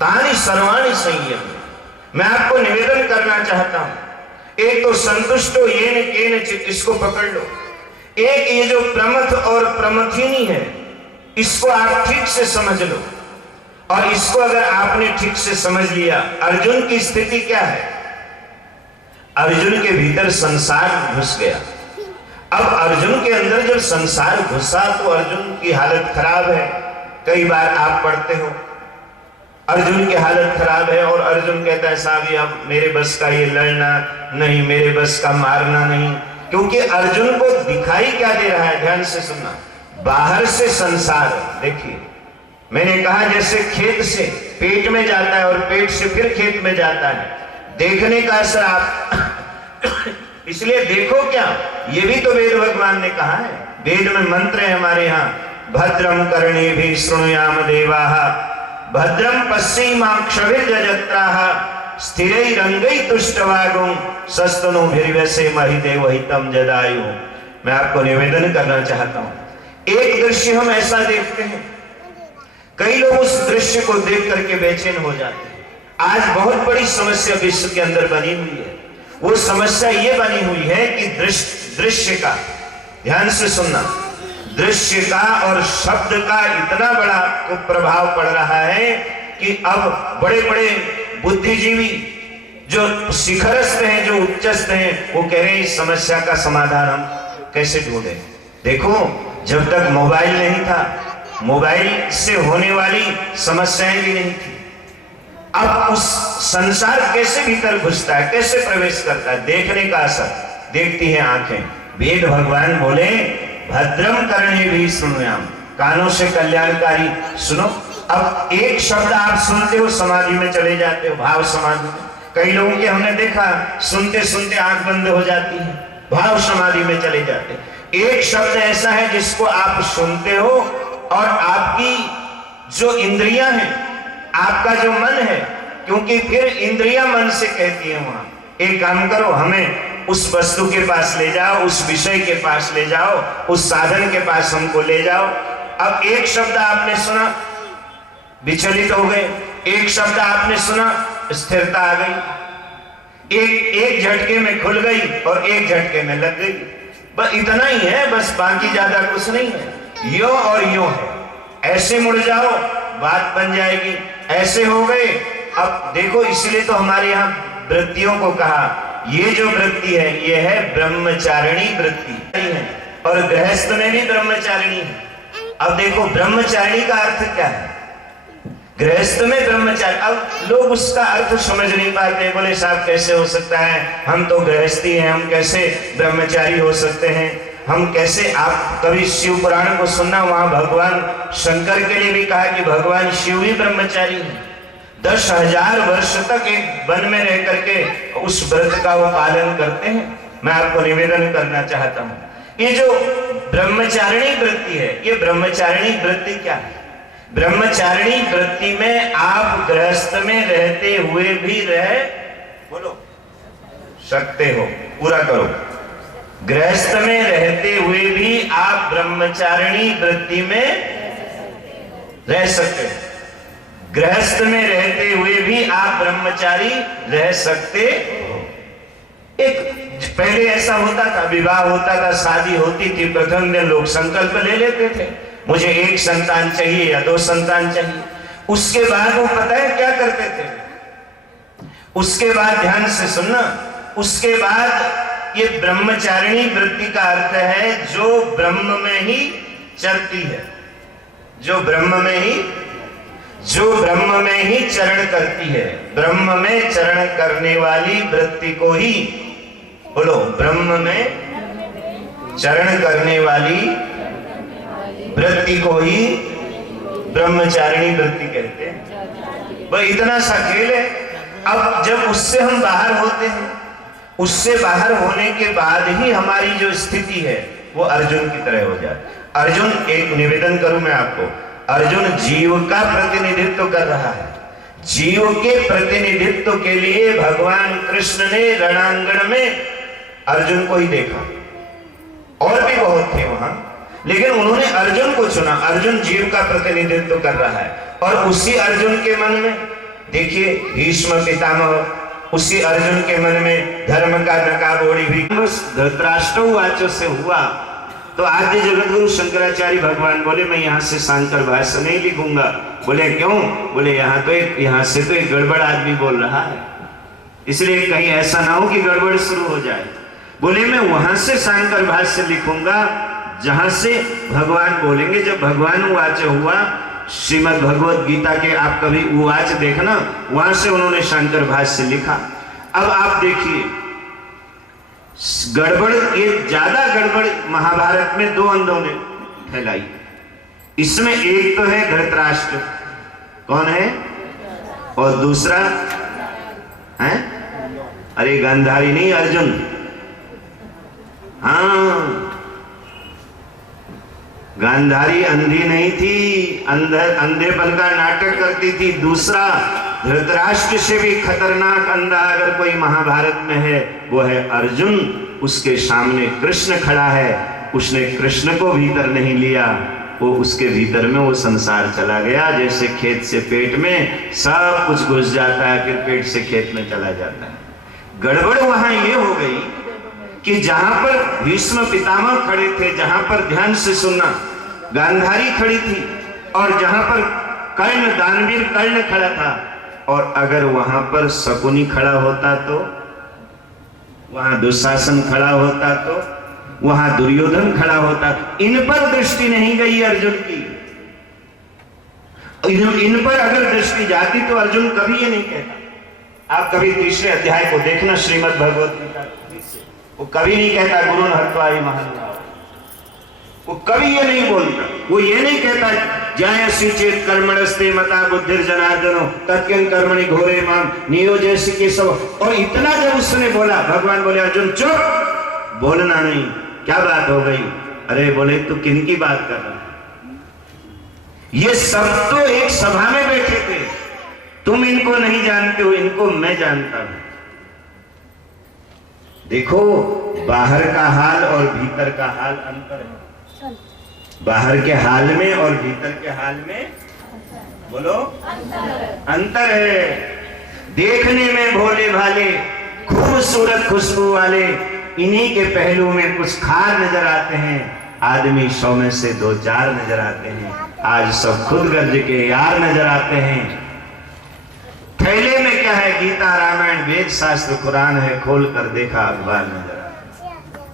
तानि सर्वाणि संयम। मैं आपको निवेदन करना चाहता हूं, एक तो संतुष्टो येन केनचित्, इसको पकड़ लो। एक ये जो प्रमथ और प्रमथिनी है, इसको आप ठीक से समझ लो। और इसको अगर आपने ठीक से समझ लिया, अर्जुन की स्थिति क्या है? अर्जुन के भीतर संसार घुस गया। अब अर्जुन के अंदर जब संसार घुसा तो अर्जुन की हालत खराब है। कई बार आप पढ़ते हो अर्जुन की हालत खराब है और अर्जुन कहता है साहब ये अब मेरे बस का ये लड़ना नहीं, मेरे बस का मारना नहीं। क्योंकि अर्जुन को दिखाई क्या दे रहा है? ध्यान से सुनना। बाहर से संसार, देखिए मैंने कहा जैसे खेत से पेट में जाता है और पेट से फिर खेत में जाता है, देखने का असर आप इसलिए देखो क्या, ये भी तो वेद भगवान ने कहा है। वेद में मंत्र है हमारे यहाँ, भद्रम कर्णेभिः शृणुयाम देवाः, भद्रम पश्येमाक्षभिर्यजत्राः, स्थिरैरङ्गैस्तुष्टवागुं सस्तनूभिर्व्यसेमहि देवहितं जदायु। मैं आपको निवेदन करना चाहता हूं, एक दृश्य हम ऐसा देखते हैं, कई लोग उस दृश्य को देख करके बेचैन हो जाते हैं। आज बहुत बड़ी समस्या विश्व के अंदर बनी हुई है। वो समस्या ये बनी हुई है कि दृश्य का, ध्यान से सुनना, दृश्य का और शब्द का इतना बड़ा प्रभाव पड़ रहा है कि अब बड़े बड़े बुद्धिजीवी जो शिखरस्थ हैं, जो उच्चस्थ हैं, वो कह रहे हैं इस समस्या का समाधान हम कैसे ढूंढें। देखो जब तक मोबाइल नहीं था, मोबाइल से होने वाली समस्याएं भी नहीं थी। अब उस संसार कैसे भीतर घुसता है, कैसे प्रवेश करता है? देखने का असर, देखती है आंखें। वेद भगवान बोले भद्रम कर्णेभिः शृणुयाम, कानों से कल्याणकारी सुनो। अब एक शब्द आप सुनते हो समाधि में चले जाते हो, भाव समाधि में। कई लोगों के हमने देखा सुनते सुनते आंख बंद हो जाती है, भाव समाधि में चले जाते हैं। एक शब्द ऐसा है जिसको आप सुनते हो और आपकी जो इंद्रियां हैं, आपका जो मन है, क्योंकि फिर इंद्रियां मन से कहती है वहां एक काम करो, हमें उस वस्तु के पास ले जाओ, उस विषय के पास ले जाओ, उस साधन के पास हमको ले जाओ। अब एक शब्द आपने सुना, विचलित हो गए। एक शब्द आपने सुना, स्थिरता आ गई। एक झटके में खुल गई और एक झटके में लग गई। बस इतना ही है, बस बाकी ज्यादा कुछ नहीं है। यो और यो है, ऐसे मुड़ जाओ बात बन जाएगी, ऐसे हो गए। अब देखो इसलिए तो हमारे यहाँ वृत्तियों को कहा, ये जो वृत्ति है ये है ब्रह्मचारिणी वृत्ति है, और गृहस्थ में भी ब्रह्मचारिणी है। अब देखो ब्रह्मचारिणी का अर्थ क्या है? गृहस्थ में ब्रह्मचारी। अब लोग उसका अर्थ समझ नहीं पाते, बोले साहब कैसे हो सकता है, हम तो गृहस्थी हैं, हम कैसे ब्रह्मचारी हो सकते हैं, हम कैसे। आप कभी शिव पुराण को सुनना, वहां भगवान शंकर के लिए भी कहा कि भगवान शिव भी ब्रह्मचारी हैं। 10,000 वर्ष तक एक वन में रह करके उस व्रत का वो पालन करते हैं। मैं आपको निवेदन करना चाहता हूं, ये जो ब्रह्मचारिणी वृत्ति है, ये ब्रह्मचारिणी वृत्ति क्या है? ब्रह्मचारिणी वृत्ति में आप गृहस्थ में रहते हुए भी रह बोलो सकते हो, पूरा करो। गृहस्थ में रहते हुए भी आप ब्रह्मचारिणी वृत्ति में रह सकते हो। गृहस्थ में रहते हुए भी आप ब्रह्मचारी रह सकते हो। एक पहले ऐसा होता था, विवाह होता था, शादी होती थी, प्रथम दिन लोग संकल्प ले लेते थे, मुझे 1 संतान चाहिए या 2 संतान चाहिए। उसके बाद वो पता है क्या करते थे? उसके बाद ध्यान से सुनना, उसके बाद ये ब्रह्मचारिणी वृत्ति का अर्थ है जो ब्रह्म में ही चरती है, जो ब्रह्म में ही चरण करती है। ब्रह्म में चरण करने वाली वृत्ति को ही बोलो, ब्रह्म में चरण करने वाली वृत्ति को ही ब्रह्मचारिणी वृत्ति कहते हैं। वह इतना सा खेल है। अब जब उससे हम बाहर होते हैं, उससे बाहर होने के बाद ही हमारी जो स्थिति है वो अर्जुन की तरह हो जाए। अर्जुन, एक निवेदन करूं मैं आपको, अर्जुन जीव का प्रतिनिधित्व कर रहा है। जीव के प्रतिनिधित्व के लिए भगवान कृष्ण ने रणांगण में अर्जुन को ही देखा, और भी बहुत थे वहां, लेकिन उन्होंने अर्जुन को चुना। अर्जुन जीव का प्रतिनिधित्व कर रहा है और उसी अर्जुन के मन में देखिए भीष्म पितामह उसी अर्जुन के मन में धर्म का नकाब ओढ़ी हुई बस धृतराष्ट्र वाचो से हुआ तो आद्य जगत गुरु शंकराचार्य भगवान बोले मैं यहाँ से शांकर भाष्य नहीं लिखूंगा। बोले क्यों? बोले यहाँ से तो एक गड़बड़ आदमी बोल रहा है, इसलिए कहीं ऐसा ना हो कि गड़बड़ शुरू हो जाए। बोले मैं वहां से शांकर भाष्य लिखूंगा जहां से भगवान बोलेंगे। जब भगवान उवाच हुआ श्रीमद् भगवत गीता के आप कभी उवाच देखना, वहां से उन्होंने शांकर भाष्य लिखा। अब आप देखिए गड़बड़, ये ज्यादा गड़बड़ महाभारत में दो अंधों ने फैलाई। इसमें एक तो है धृतराष्ट्र, कौन है, और दूसरा है अरे गांधारी नहीं, अर्जुन। हाँ, गांधारी अंधी नहीं थी, अंधेपन का नाटक करती थी। दूसरा धृतराष्ट्र से भी खतरनाक अंधा अगर कोई महाभारत में है वो है अर्जुन। उसके सामने कृष्ण खड़ा है, उसने कृष्ण को भीतर नहीं लिया, वो उसके भीतर में वो संसार चला गया। जैसे खेत से पेट में सब कुछ घुस जाता है, फिर पेट से खेत में चला जाता है। गड़बड़ वहां ये हो गई कि जहां पर भीष्म पितामह खड़े थे, जहां पर ध्यान से सुनना गांधारी खड़ी थी, और जहां पर कर्ण दानवीर कर्ण खड़ा था, और अगर वहां पर शकुनी खड़ा होता तो, वहां दुशासन खड़ा होता तो, वहां दुर्योधन खड़ा होता, इन पर दृष्टि नहीं गई अर्जुन की। इन पर अगर दृष्टि जाती तो अर्जुन कभी ये नहीं कहता। आप कभी तीसरे अध्याय को देखना श्रीमद् भगवत गीता, वो कभी नहीं कहता गुरु हत्वाई महान, वो कभी ये नहीं बोलता। वो ये नहीं कहता जायसी चेत कर्मणस्ते मता बुद्धिर जनार्दनो तत्किन कर्मणि घोरे माम नियोजयसि केशव। और इतना जब उसने बोला, भगवान बोले अर्जुन चुप, बोलना नहीं। क्या बात हो गई? अरे बोले तू किन की बात कर रहा? ये सब तो एक सभा में बैठे थे, तुम इनको नहीं जानते हो, इनको मैं जानता हूं। देखो बाहर का हाल और भीतर का हाल अंतर है। बाहर के हाल में और भीतर के हाल में बोलो अंतर है। देखने में भोले भाले खूबसूरत खुशबू वाले, इन्हीं के पहलू में कुछ खार नजर आते हैं। आदमी 100 में से 2-4 नजर आते हैं। आज सब खुद गर्ज के यार नजर आते हैं। थैले में क्या है? गीता रामायण वेद शास्त्र कुरान है, खोल कर देखा अखबार नजर आता।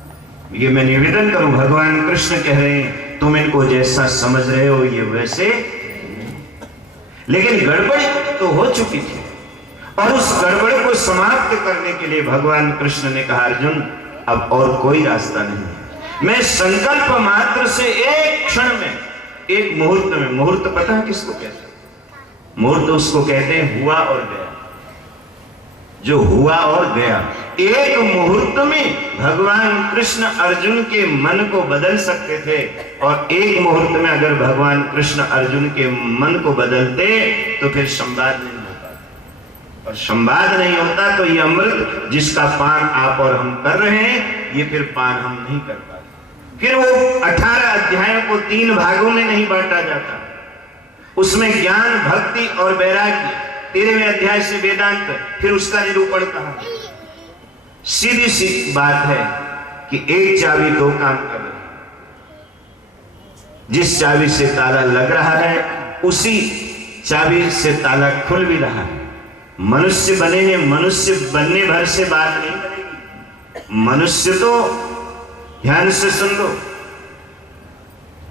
ये मैं निवेदन करूं, भगवान कृष्ण कह रहे हैं तुम इनको जैसा समझ रहे हो ये वैसे, लेकिन गड़बड़ तो हो चुकी थी, और उस गड़बड़ को समाप्त करने के लिए भगवान कृष्ण ने कहा अर्जुन अब और कोई रास्ता नहीं है। मैं संकल्प मात्र से एक क्षण में, एक मुहूर्त में, मुहूर्त पता है किसको कहते हैं? मुहूर्त उसको कहते हैं हुआ और गया। जो हुआ और गया, एक मुहूर्त में भगवान कृष्ण अर्जुन के मन को बदल सकते थे, और एक मुहूर्त में अगर भगवान कृष्ण अर्जुन के मन को बदलते तो फिर संवाद नहीं होता, और संवाद नहीं होता तो ये अमृत जिसका पान आप और हम कर रहे हैं ये फिर पान हम नहीं कर पाते। फिर वो 18 अध्यायों को 3 भागों में नहीं बांटा जाता। उसमें ज्ञान, भक्ति और वैराग्य, 13वें अध्याय से वेदांत, फिर उसका निरूपण कहा। सीधी सी बात है कि एक चाबी 2 काम कर रही है। जिस चाबी से ताला लग रहा है उसी चाबी से ताला खुल भी रहा है। मनुष्य बने हैं, मनुष्य बनने भर से बात नहीं बनेगी। मनुष्य तो ध्यान से सुन लो,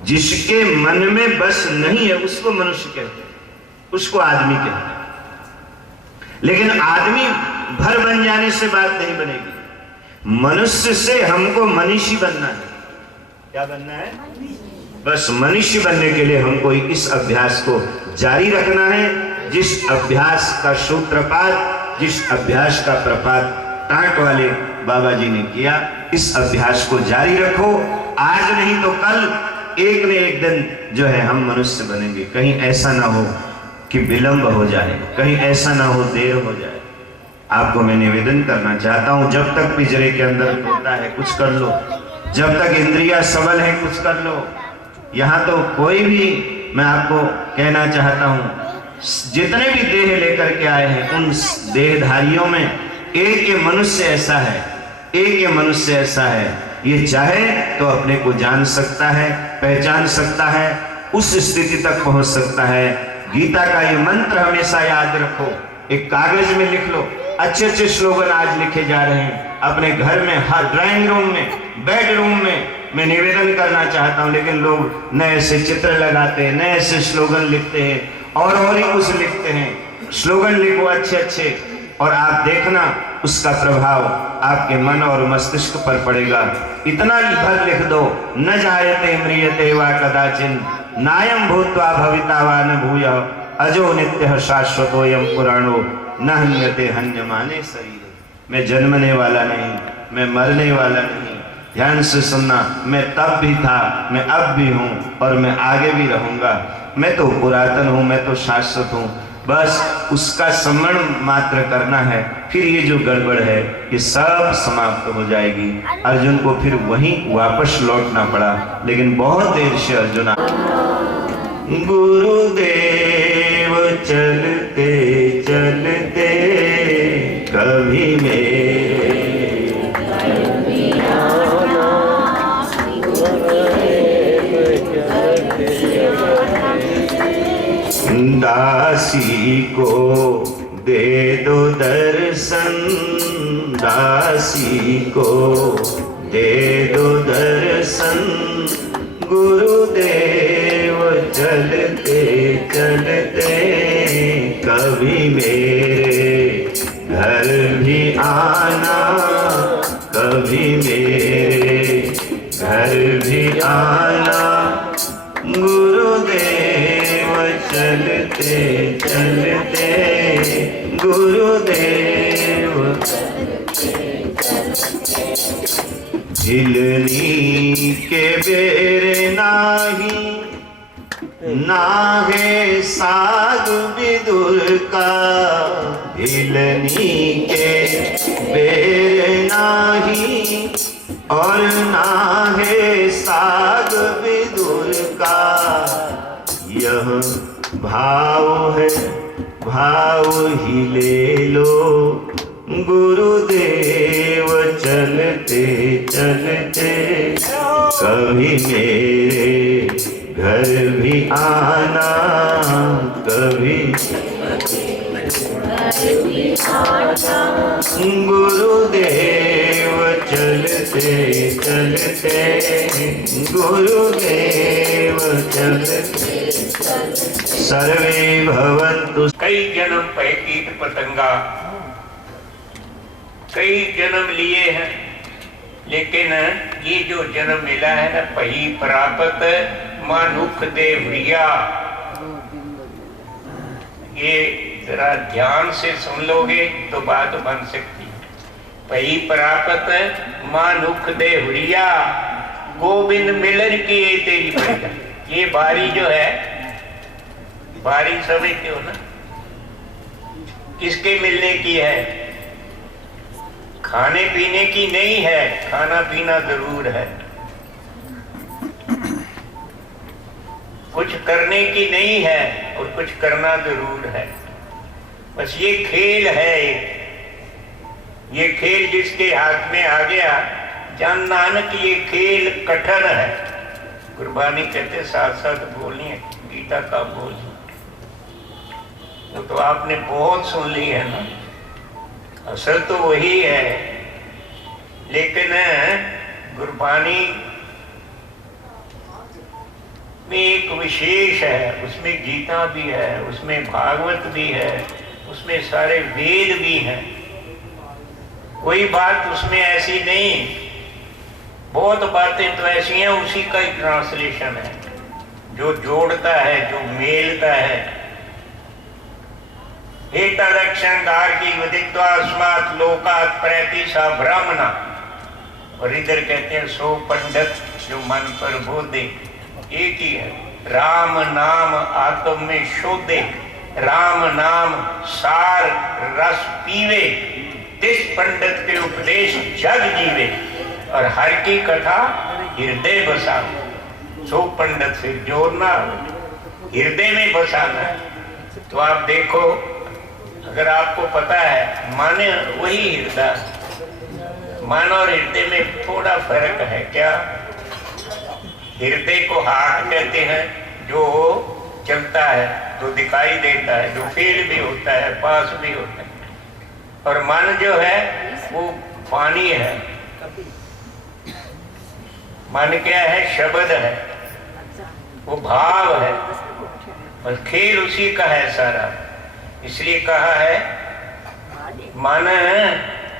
जिसके मन में बस नहीं है उसको मनुष्य कहते हैं, उसको आदमी कहते हैं। लेकिन आदमी भर बन जाने से बात नहीं बनेगी। मनुष्य से हमको मनीषी बनना है। क्या बनना है? बस मनुष्य बनने के लिए हमको इस अभ्यास को जारी रखना है। जिस अभ्यास का सूत्रपात, जिस अभ्यास का प्रपात टाट वाले बाबा जी ने किया, इस अभ्यास को जारी रखो। आज नहीं तो कल एक न एक दिन जो है हम मनुष्य बनेंगे। कहीं ऐसा ना हो कि विलंब हो जाए, कहीं ऐसा ना हो देर हो जाए। आपको मैं निवेदन करना चाहता हूं, जब तक पिंजरे के अंदर तोता है कुछ कर लो, जब तक इंद्रियां सबल है कुछ कर लो। यहां तो कोई भी, मैं आपको कहना चाहता हूं, जितने भी देह लेकर के आए हैं उन देहधारियों में एक ये मनुष्य ऐसा है, एक ये मनुष्य ऐसा है, ये चाहे तो अपने को जान सकता है, पहचान सकता है, उस स्थिति तक पहुंच सकता है। गीता का ये मंत्र हमेशा याद रखो, एक कागज में लिख लो। अच्छे अच्छे स्लोगन आज लिखे जा रहे हैं अपने घर में, हर ड्राइंग रूम में, बेडरूम में। मैं निवेदन करना चाहता हूं, लेकिन लोग नए से चित्र लगाते हैं, नए से स्लोगन लिखते हैं और ही कुछ लिखते हैं। स्लोगन लिखो अच्छे अच्छे और आप देखना उसका प्रभाव आपके मन और मस्तिष्क पर पड़ेगा। इतना भर लिख दो, न जायते म्रियते वा कदाचिन नायम भूत्वा भविता वा न भूय अजो नित्यः शाश्वतोयम पुराणो न हन्यते हन्यमाने शरीर। मैं जन्मने वाला नहीं, मैं मरने वाला नहीं। ध्यान से सुनना, मैं तब भी था, मैं अब भी हूँ और मैं आगे भी रहूंगा। मैं तो पुरातन हूँ, मैं तो शाश्वत हूँ। बस उसका स्मरण मात्र करना है, फिर ये जो गड़बड़ है ये सब समाप्त हो जाएगी। अर्जुन को फिर वहीं वापस लौटना पड़ा, लेकिन बहुत देर से अर्जुन। गुरुदेव चलते चलते कभी मेरे दासी को दे दो दर्शन, दासी को दे दो दर्शन। गुरुदेव चलते चलते कभी मेरे घर भी आना, कभी मेरे घर भी आना। गुरुदेव चलते चलते, गुरुदेव हिलनी के बेरे नाही, नाहे साग विदुर का। हिलनी के बेरे नाही और नाहे साग विदुर का। यह भाव है, भाव ही ले लो। गुरुदेव चलते चलते कभी मेरे घर भी आना, कभी गुरुदेव चलते चलते, गुरुदेव चलते। सर्वे भवन्तु। कई जन्म पे कीट पतंगा, कई जन्म लिए हैं, लेकिन ये जो जन्म मिला है ना, पही प्राप्त मानुख देवरिया। ये जरा ध्यान से सुन लोगे तो बात बन सकती है। पही प्राप्त मानुख देवरिया, गोविंद मिलन की ये तेरी बढ़िया। ये बारी जो है, बारी समझते हो ना, किसके मिलने की है? खाने पीने की नहीं है, खाना पीना जरूर है। कुछ करने की नहीं है और कुछ करना जरूर है। बस ये खेल है। ये खेल जिसके हाथ में आ गया, जान नानक ये खेल कठिन है। गुरबानी कहते साथ साथ बोलिए, गीता का बोलिए। वो तो आपने बहुत सुन ली है ना, असल तो वही है। लेकिन गुरबानी में एक विशेष है, उसमें गीता भी है, उसमें भागवत भी है, उसमें सारे वेद भी हैं। कोई बात उसमें ऐसी नहीं, बहुत बातें तो ऐसी हैं, उसी का ही ट्रांसलेशन है, जो जोड़ता है, जो मेलता है। हेतदक्षणदार की विदित्वास्मात् लोकात् प्रैतिसा ब्राह्मणा। और इधर कहते हैं सो पंडित जो मन पर बोधे। एक ही है, राम नाम आत्म में शोधे, राम नाम सार रस पीवे, तिस पंडित के उपदेश जग जीवे, और हर की कथा हृदय बसा। सो पंडित से जोड़ना, हृदय में बसाना है। तो आप देखो, अगर आपको पता है मन वही हृदय, मन और हृदय में थोड़ा फर्क है क्या? हृदय को हार्ट कहते हैं, जो चलता है, जो दिखाई देता है, जो फील भी होता है, पास भी होता है। और मन जो है वो पानी है। मन क्या है? शब्द है, वो भाव है, और खेल उसी का है सारा। इसलिए कहा है मन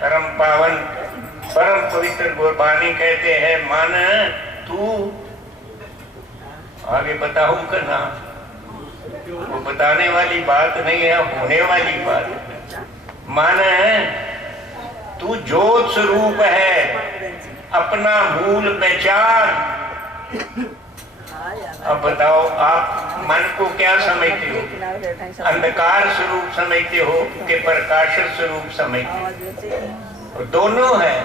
परम पावन, परम पवित्र गुरबानी कहते हैं, मन तू, आगे बताऊं करना, वो बताने वाली बात नहीं है, होने वाली बात है। मन तू ज्योत स्वरूप है, अपना मूल पहचान। अब बताओ, आप मन को क्या समझते हो? अंधकार स्वरूप समझते हो कि प्रकाश स्वरूप समझते हो? और दोनों है,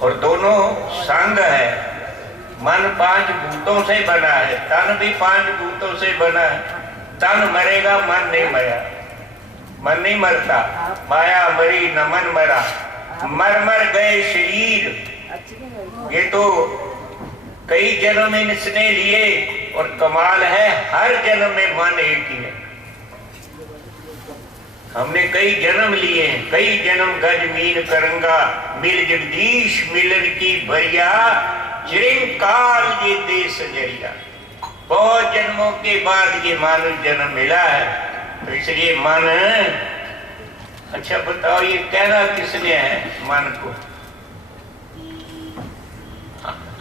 और दोनों संग है। मन 5 भूतों से बना है, तन भी 5 भूतों से बना है। तन मरेगा, मन नहीं मरा, मन नहीं मरता। माया मरी न मन मरा, मर मर गए शरीर। ये तो कई जन्म इसने लिए, और कमाल है हर जन्म में मन एक ही है। हमने कई जन्म लिए, कई जन्म गज मीन करंगा, मिल जगदीश मिलन की भरिया, चिरंकाल ये देश जरिया। बहुत जन्मों के बाद ये मानव जन्म मिला है, तो इसलिए मन। अच्छा बताओ, ये कहना किसने है मन को?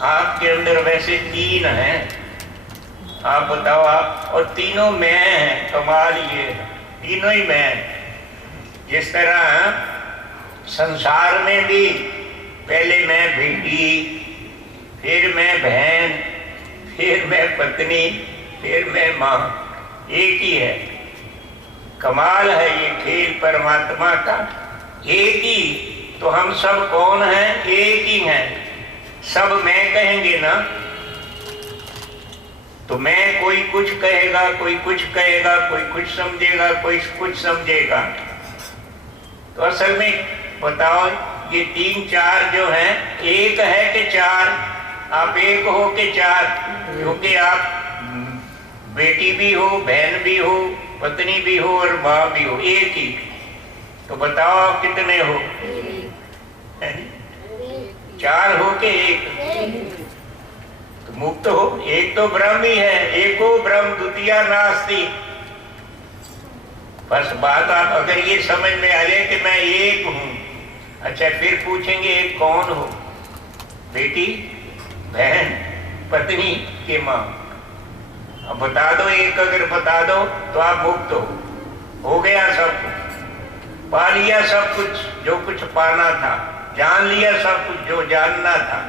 आपके अंदर वैसे 3 हैं, आप बताओ आप, और तीनों मैं हैं। कमाल ये तीनों ही मैं। जिस तरह संसार में भी पहले मैं बेटी, फिर मैं बहन, फिर मैं पत्नी, फिर मैं मां, एक ही है। कमाल है ये खेल परमात्मा का, एक ही। तो हम सब कौन हैं? एक ही हैं। सब मैं कहेंगे ना, तो मैं, कोई कुछ कहेगा, कोई कुछ कहेगा, कोई कुछ समझेगा, कोई कुछ समझेगा। तो असल में बताओ, ये 3-4 जो हैं, एक है कि 4? आप एक हो कि 4? क्योंकि आप बेटी भी हो, बहन भी हो, पत्नी भी हो, और माँ भी हो, एक ही। तो बताओ आप कितने हो? 4 हो के 1? तो मुक्त हो। एक तो ब्रह्म ही है, एको ब्रह्म द्वितीया नास्ति। बस बात आप अगर ये समझ में आ जाए कि मैं एक हूं। अच्छा, फिर पूछेंगे एक कौन हो? बेटी, बहन, पत्नी के मां। अब बता दो, एक अगर बता दो तो आप मुक्त हो गया सब कुछ, पा लिया सब कुछ जो कुछ पाना था, जान लिया सब कुछ जो जानना था।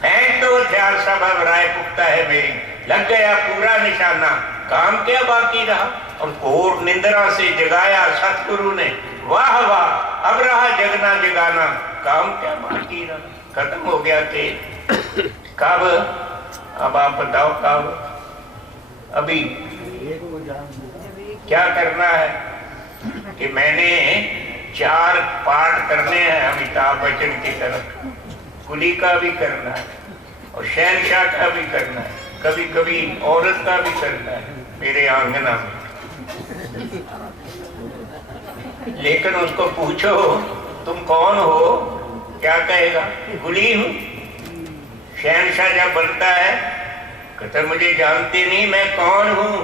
फेंक दो हथियार सब, अब राय पुख्ता है मेरी, लग गया पूरा निशाना, काम क्या बाकी रहा। और घोर निंद्रा से जगाया सतगुरु ने, वाह वाह अब रहा जगना जगाना, काम क्या बाकी रहा। खत्म हो गया खेल। कब? अब आप बताओ कब? अभी क्या करना है कि मैंने 4 पाठ करने हैं अमिताभ बच्चन की तरफ, कुली का भी करना है और शहनशाह का भी करना है, कभी कभी औरत का भी करना है मेरे आंगना में। लेकिन उसको पूछो तुम कौन हो, क्या कहेगा? कुली हूं। शहनशाह जब बनता है कहता मुझे जानते नहीं मैं कौन हूं,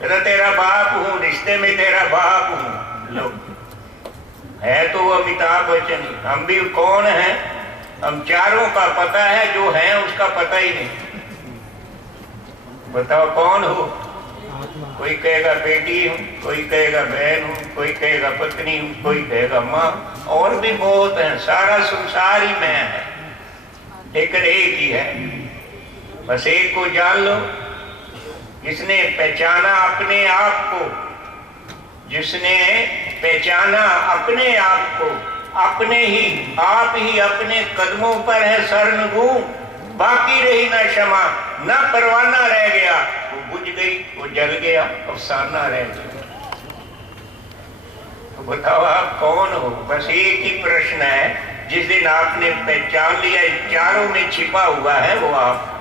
कहता तेरा बाप हूं, रिश्ते में तेरा बाप हूं। लो, है तो वो अमिताभ बच्चन। हम भी कौन हैं? हम चारों का पता है, जो है उसका पता ही नहीं। बताओ कौन हो? कोई कहेगा बेटी हूं, कोई कहेगा बहन हूं, कोई कहेगा पत्नी हूं, कोई कहेगा माँ, और भी बहुत है। सारा संसार ही मैं है, लेकिन एक ही है। बस एक को जान लो, जिसने पहचाना अपने आप को, जिसने पहचाना अपने आप को, अपने ही आप ही अपने कदमों पर है शरण गूं, बाकी रही न क्षमा, न परवाना रह गया, वो बुझ गई, वो जल गया, अफसाना रह गया। तो बताओ आप कौन हो? बस एक ही प्रश्न है, जिस दिन आपने पहचान लिया इन चारों में छिपा हुआ है वो आप।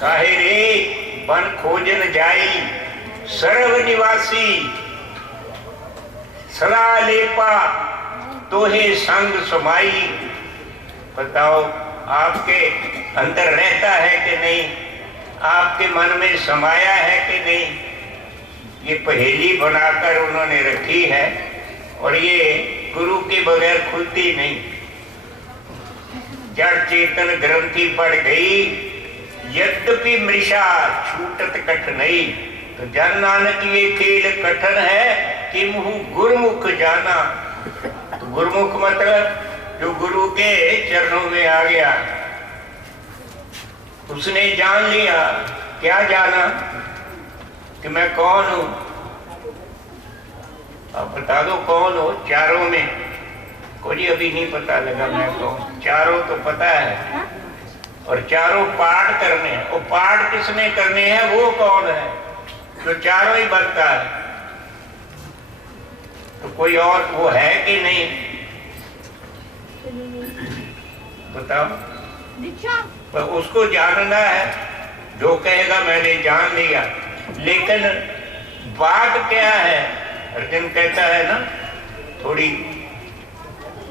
काहे रे वन खोजन जाई सर्व निवासी, सदा लेपा तोहे संग समाई। बताओ आपके अंदर रहता है कि नहीं, आपके मन में समाया है कि नहीं? ये पहेली बनाकर उन्होंने रखी है और ये गुरु के बगैर खुलती नहीं। जड़ चेतन ग्रंथि पड़ गई, यद्यपि मृषा छूटत कठिनाई। तो जन नानक ये खेल कठिन है कि मुहु गुरमुख जाना। तो गुरमुख मतलब जो गुरु के चरणों में आ गया, उसने जान लिया। क्या जाना? कि मैं कौन हूं। अब बता दो कौन हो चारों में? कोई अभी नहीं पता लगा मैं कौन। चारों तो पता है, और चारों पाठ करने हैं। वो पाठ किसने करने हैं? वो कौन है? जो चारों ही बनता है। तो कोई और वो है कि नहीं? बताओ। पर उसको जानना है। जो कहेगा मैंने जान लिया, लेकिन बात क्या है? अर्जुन कहता है ना, थोड़ी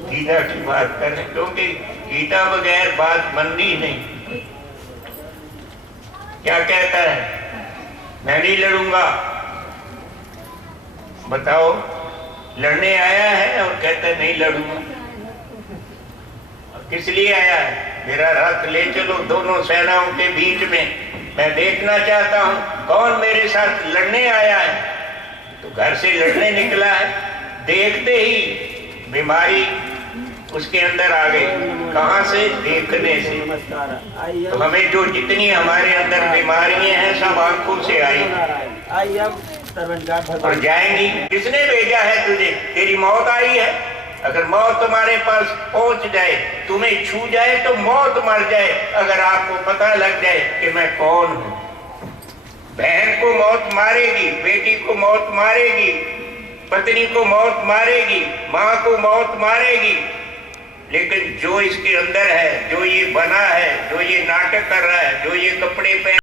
गीता की बात करें, क्योंकि गीता बगैर बात बननी नहीं। क्या कहता है? मैं नहीं लड़ूंगा। बताओ, लड़ने आया है और कहता है नहीं लड़ूंगा। किस लिए आया है? मेरा रथ ले चलो दोनों सेनाओं के बीच में, मैं देखना चाहता हूं कौन मेरे साथ लड़ने आया है। तो घर से लड़ने निकला है, देखते ही बीमारी उसके अंदर आ गई। कहां से? देखने से। तो हमें जो जितनी हमारे अंदर बीमारियां हैं सब आंखों से आई और जाएंगी। किसने भेजा है तुझे? तेरी मौत आई है। अगर मौत तुम्हारे पास पहुंच जाए, तुम्हें छू जाए, तो मौत मर जाए। अगर आपको पता लग जाए कि मैं कौन हूं। बहन को मौत मारेगी, बेटी को मौत मारेगी, पत्नी को मौत मारेगी, माँ को मौत मारेगी, लेकिन जो इसके अंदर है, जो ये बना है, जो ये नाटक कर रहा है, जो ये कपड़े पहन